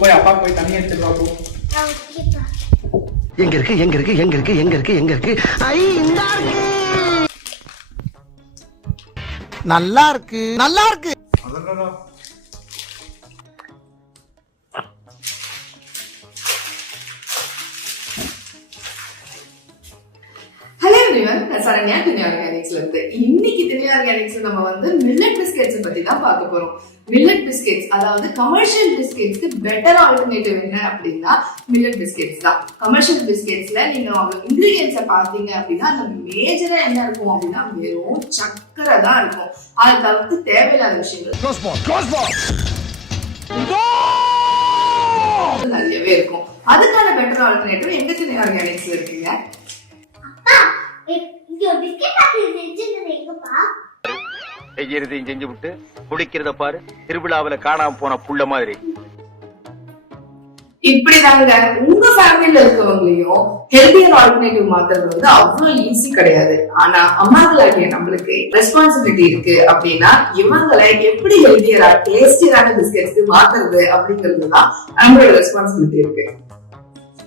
போய் அப்பா போய் தண்ணி எடுத்து பாப்போம். எங்க இருக்கு எங்க இருக்கு எங்க இருக்கு எங்க இருக்கு எங்க இருக்கு ஐ இந்த இருக்கு நல்லா இருக்கு நல்லா இருக்கு. ஹலோ எவ்ரிவன், நான் சரண்யா தினி ஆர்கானிக்ஸ்ல இருந்து. இன்னைக்கு தினி ஆர்கானிக்ஸ்ல நம்ம வந்து மில்லட் பிஸ்கெட்ஸ் பத்தி தான் பார்க்க போறோம். மில்லட் பிஸ்கெட்ஸ், அதாவது கமர்ஷியல் பிஸ்கெட்ஸ்க்கு பெட்டர் ஆல்டர்னேட்டிவ் என்ன அப்படின்னா மில்லட் பிஸ்கெட்ஸ் தான். கமர்ஷியல் பிஸ்கெட்ஸ்ல நீங்க இன்கிரீடியன்ஸை பார்த்தீங்க அப்படின்னா அந்த மேஜரா என்ன இருக்கும் அப்படின்னா வெறும் சக்கரை தான் இருக்கும். அதை தவிர்த்து தேவையில்லாத விஷயங்கள் நிறையவே இருக்கும். அதுக்கான பெட்டர் ஆல்டர்னேட்டிவ் எங்க தினி ஆர்கானிக்ஸ்ல இருக்குங்க. செய்யறதையும் செஞ்சு விட்டு குடிக்கிறத பாரு, திருவிழாவில காணாம போன புள்ள மாதிரி. இப்படிதாங்க உங்க ஃபேமிலில இருக்கவங்களையும் ஹெல்தியர் ஆல்டர்னேட்டிவ் மாத்துறது வந்து அவ்வளவு ஈஸி கிடையாது. ஆனா அம்மாக்களாகிய நம்மளுக்கு ரெஸ்பான்சிபிலிட்டி இருக்கு அப்படின்னா இவங்களை எப்படி ஹெல்தியரா டேஸ்டியரான பிஸ்கெட்ஸ்க்கு மாத்துறது அப்படிங்கிறது தான் நம்மளோட ரெஸ்பான்சிபிலிட்டி இருக்கு.